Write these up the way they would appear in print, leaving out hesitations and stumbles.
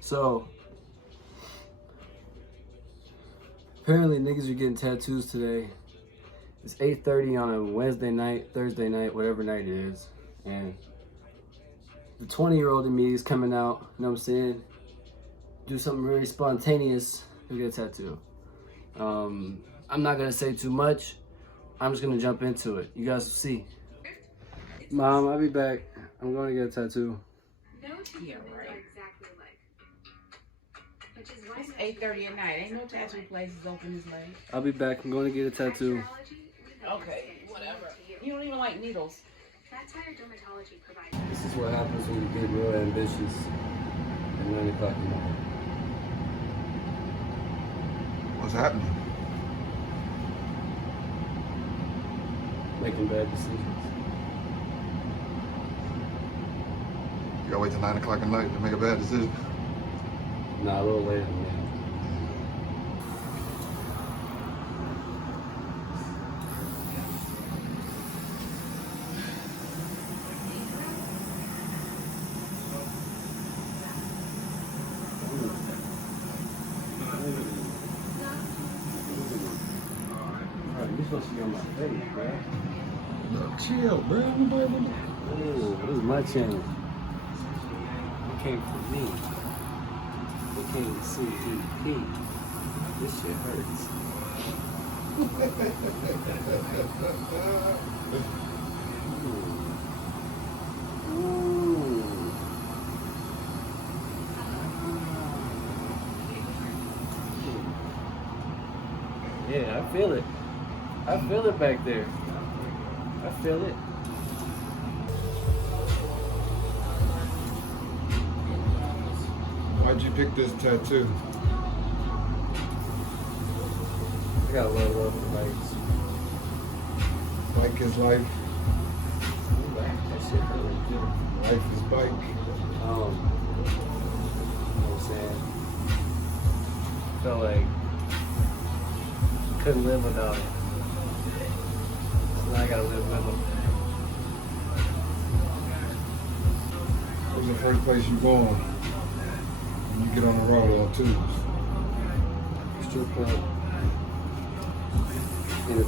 So, apparently niggas are getting tattoos today. It's 8:30 on a Wednesday night, Thursday night, whatever night it is. And the 20-year-old in me is coming out, you know what I'm saying? Do something really spontaneous to get a tattoo. I'm not gonna say too much. I'm just gonna jump into it. You guys will see. Mom, I'll be back. I'm going to get a tattoo. Yeah, right. It's 8:30 at night. Ain't no tattoo places open this late. I'll be back. I'm going to get a tattoo. Okay, whatever. You don't even like needles. That's why our dermatology provides. This is what happens when you get real ambitious at 9 o'clock in the morning. What's happening? Making bad decisions. You gotta wait till 9 o'clock at night to make a bad decision. Nah, a little later, man. You're supposed to be on my face, bro. Look, chill, bro. Ooh, this is my channel. It came from me. It came to CDP. This shit hurts. Ooh. Yeah, I feel it. I feel it back there. I feel it. Why'd you pick this tattoo? I got a lot of love for bikes. Bike is life. That shit really good. Life is bike. You know what I'm saying? Felt like couldn't live without it. Now I gotta live with them. Where's the first place you going when you get on the road on Tuesday? Strip club.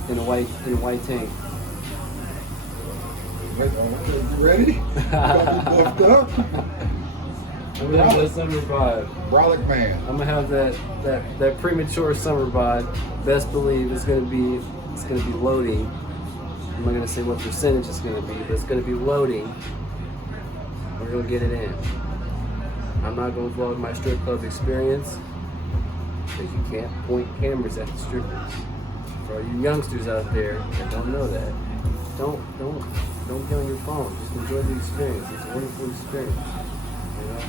In a white tank. Wait, you ready? You got me buffed up? I'm gonna have that summer vibe. Brolic man. I'm gonna have that premature summer vibe. Best believe it's gonna be loading. I'm not gonna say what percentage it's gonna be, but it's gonna be loading. We're gonna get it in. I'm not gonna vlog my strip club experience because you can't point cameras at the strippers. For all you youngsters out there that don't know that, don't get on your phone. Just enjoy the experience. It's a wonderful experience. You know?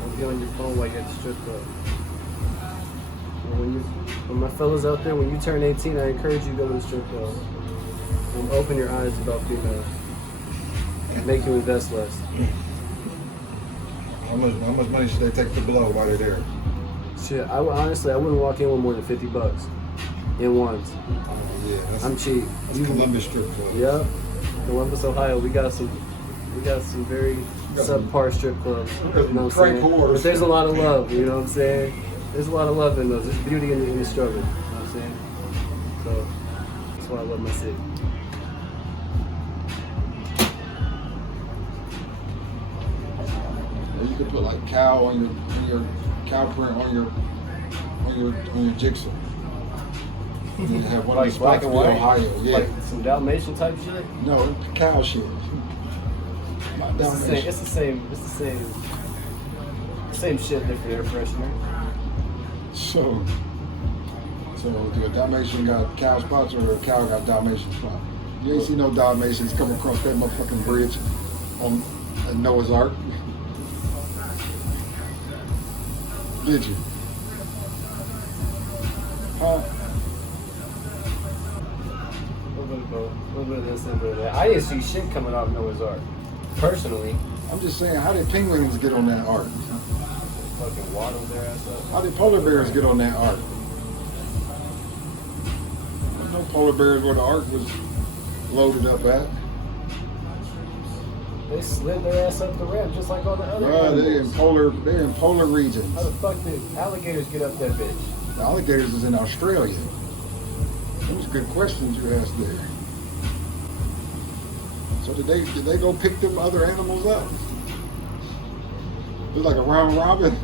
Don't get on your phone while you're at the strip club. When my fellas out there, when you turn 18, I encourage you to go to the strip club. And open your eyes about females. Make you invest less. How much money should they take to blow while they're there? Shit, honestly, I wouldn't walk in with more than $50 in ones. Yeah, I'm cheap. That's Columbus Strip Club. Yep. Columbus, Ohio. We got some very subpar strip clubs. You know what I'm saying? But there's a lot of love. You know what I'm saying? There's a lot of love in those. There's beauty in the struggle. You know what I'm saying? So that's why I love my city. You could put like cow on your cow print on your jigsaw. And then have one Like of the spots black and be white? Ohio. Yeah. Like some Dalmatian type shit? No, cow shit. Not Dalmatian. It's the same shit, different air freshener. So do a Dalmatian got cow spots or a cow got Dalmatian spots? You ain't see no Dalmatians come across that motherfucking bridge on Noah's Ark. Did you? Huh? A little bit of both. A little bit of this, a little bit of that. I didn't see shit coming off Noah's Ark. Personally. I'm just saying, how did penguins get on that ark? Fucking waddled their ass up. How did polar bears get on that ark? There's no polar bears where the ark was loaded up at. They slid their ass up the ramp just like all the other Bro, animals. they're in polar regions. How the fuck did alligators get up that bitch? The alligators is in Australia. Those good questions you asked there. So did they go pick them other animals up? It's like a round robin.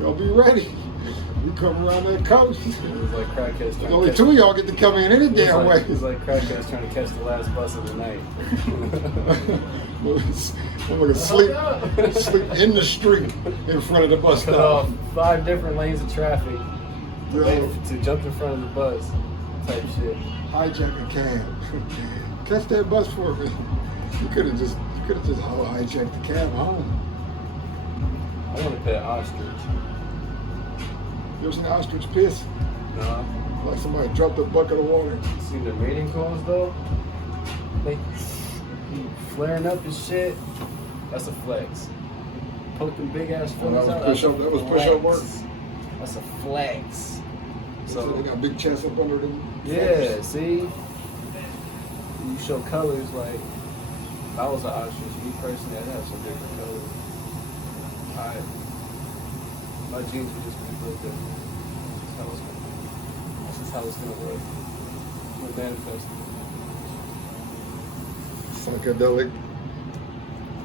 Y'all be ready. You come around that coast. It was like crackheads trying Only to two of y'all get to come in any damn way. It was like crackheads trying to catch the last bus of the night. I'm gonna sleep in the street in front of the bus Cut off stop. 5 different lanes of traffic Yo, to jump in front of the bus type shit. hijack a cab. Catch that bus for me. You could have just hijacked the cab home. I want to pet ostrich. You ever seen an ostrich piss? No. Like somebody dropped a bucket of water. See the mating calls though? They flaring up and shit. That's a flex. Poke them big ass Oh, that feelers was out. push-up- that was push-up work? That's a flex. So they got big chests up under them. Yeah, see? You show colors like, if I was an ostrich, me personally, I'd have some different colors. My jeans would just be real different. That's just how it's gonna work. We're manifesting. Psychedelic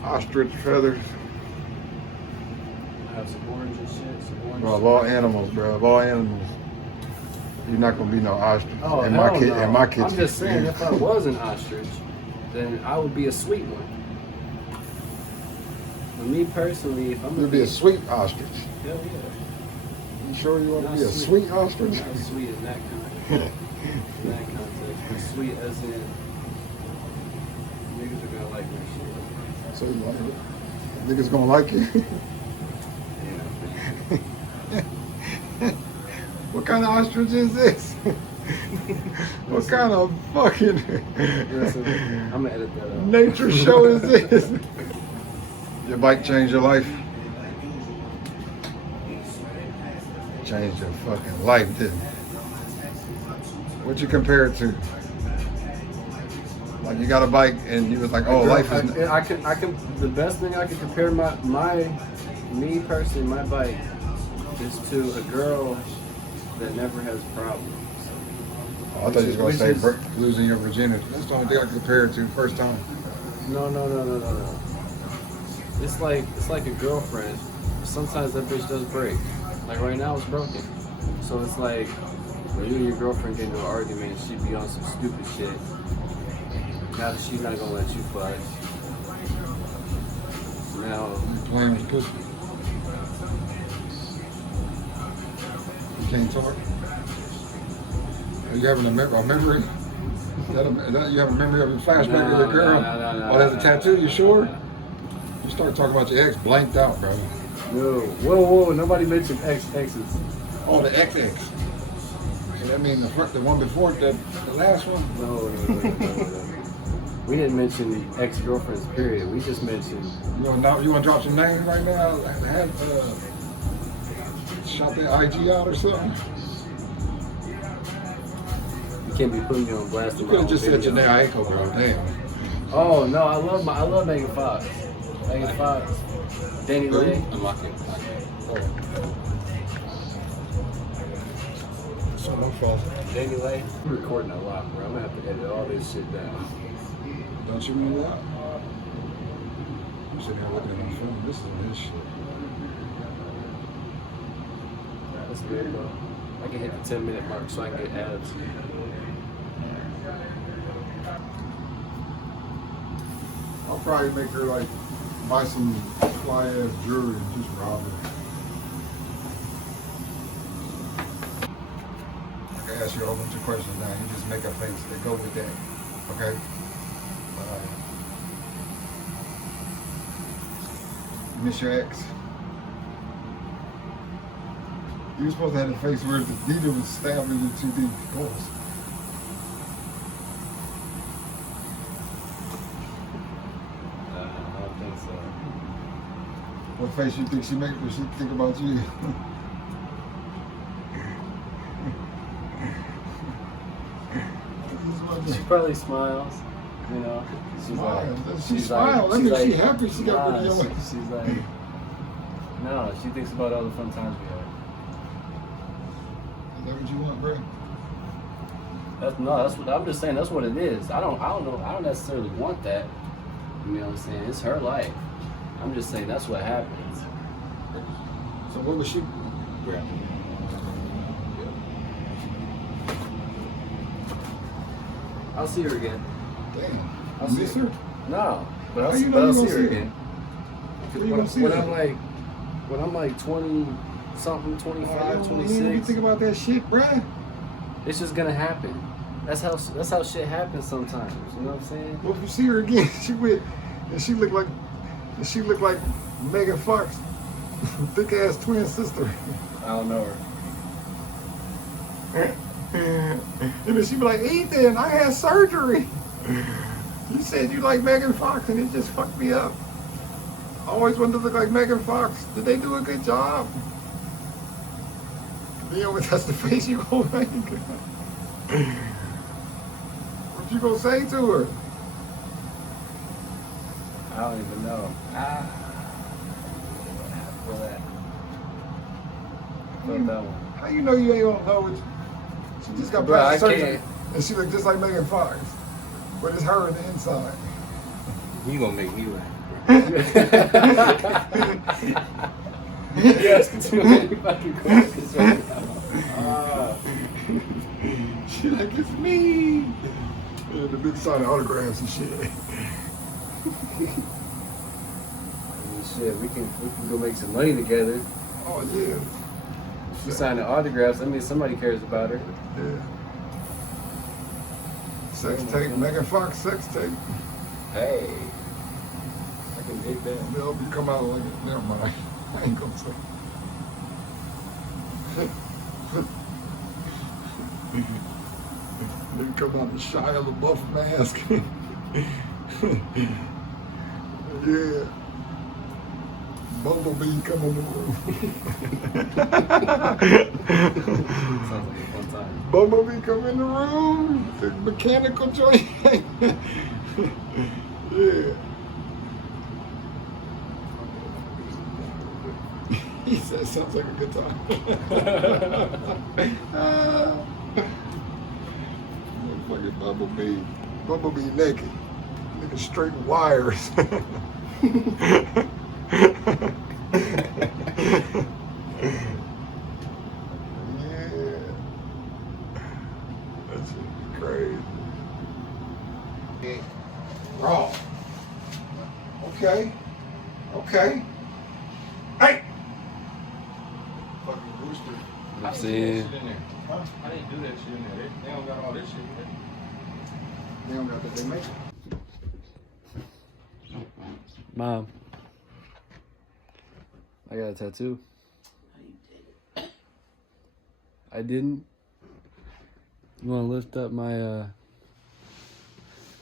ostrich feathers. I have some orange and shit, some orange. Bro, of all animals, bro. Of all animals. You're not gonna be no ostrich. Oh, in hell my no. in my kitchen. I'm just saying, if I was an ostrich, then I would be a sweet one. But me personally, if I'm You'd be a sweet ostrich. hell yeah. You sure you want to Not be a sweet ostrich? Not sweet in that context. In that context, but sweet as in niggas are gonna like my shit. So you like it? Niggas gonna like you. Yeah. What kind of ostrich is this? What kind of fucking Listen, I'm gonna edit that out. nature show is this? Your bike changed your life? Changed your fucking life, didn't it? What'd you compare it to? Like you got a bike and you was like, oh, life is... I can. The best thing I can compare me personally, my bike is to a girl that never has problems. Oh, I thought you was gonna Which say is- losing your virginity. That's the only thing I can compare it to first time. No. It's like a girlfriend. Sometimes that bitch does break. Like right now, it's broken. So it's like when you and your girlfriend get into an argument, she be on some stupid shit. Now she's not gonna let you fuck. Now You playing with pussy. You can't talk. Are you having a memory? Is that you have a memory of a flashback of the girl? No, Oh, that's a tattoo, you sure? You start talking about your ex, blanked out, bro. no, whoa, nobody mentioned exes. Oh, the XX. So that means the one before the last one? No. We didn't mention ex-girlfriends, period. We just mentioned. You want to drop some names right now? Shout that IG out or something? You can't be putting me on blast. You could have just said Janae Aiko, bro. Damn. Oh no, I love Megan Fox. Megan Fox, Danny Who? Lay. So no fault. Danny Lay. I'm recording a lot, bro. I'm gonna have to edit all this shit down. Don't you remember that? I'm sitting here looking at my phone. This is this shit. That's good, bro. I can hit the 10-minute mark so I can get ads. I'll probably make her like buy some fly ass jewelry and just rob her. I can ask you a whole bunch of questions now. You just make a face that go with that. Okay? You miss your ex? You were supposed to have a face where the needle was stabbing you too deep. Goals. I don't think so. What face you think she make when she think about you? She probably smiles. You know, she's Smile. like, She smiled. That means she happy she got rid of you. She's like, no, she thinks about all the fun times we had. Is that what you want, bro? That's what I'm just saying. That's what it is. I don't know. I don't necessarily want that. You know what I'm saying? It's her life. I'm just saying that's what happens. So what was she? Yeah. I'll see her again. Damn. I'll You see miss her? No, but How I'll, you know but you I'll gonna see her see her? again. How you gonna see her? When I'm like 20 something, 25, You 26, think about that shit, bruh. it's just gonna happen. That's how shit happens sometimes. You know what I'm saying? Well, if you see her again, she look like Megan Fox, thick ass twin sister. I don't know her. And then she be like, Ethan, I had surgery. You said you like Megan Fox, and it just fucked me up. I always wanted to look like Megan Fox. Did they do a good job? You know, that's the face you gonna make. What you gonna say to her? I don't even know. Feel that. Felt that one. How you know you ain't gonna know it? She just got Bro, I plastic surgery, can't. and she look just like Megan Fox, but it's her on the inside. You gonna make me laugh. You're asking too many fucking questions right now. She like, it's me. And the big sign of autographs and shit. I mean, shit, we can go make some money together. Oh yeah. She signed the autographs. That means somebody cares about her. Yeah. Sex tape, Megan Fox sex tape. Hey, I can dig that. They'll be come out like it. Never mind. I ain't gonna say. They come out the Shia LaBeouf mask. Yeah. Bumblebee come in the room. Sounds like a fun time. Bumblebee come in the room. The mechanical joint. Yeah. He said, sounds like a good time. Motherfucking Bumblebee. Bumblebee naked. Nigga straight wires. Yeah. That's crazy. Raw. Okay. Okay. Hey! Fucking rooster. I'm saying. Huh? I didn't do that shit in there. They don't got all this shit in there. They don't got that they make. Mom, I got a tattoo. I didn't. You want to lift up my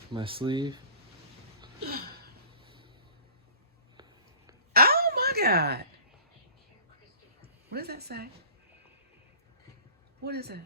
my sleeve? Oh my God. What does that say? What is it?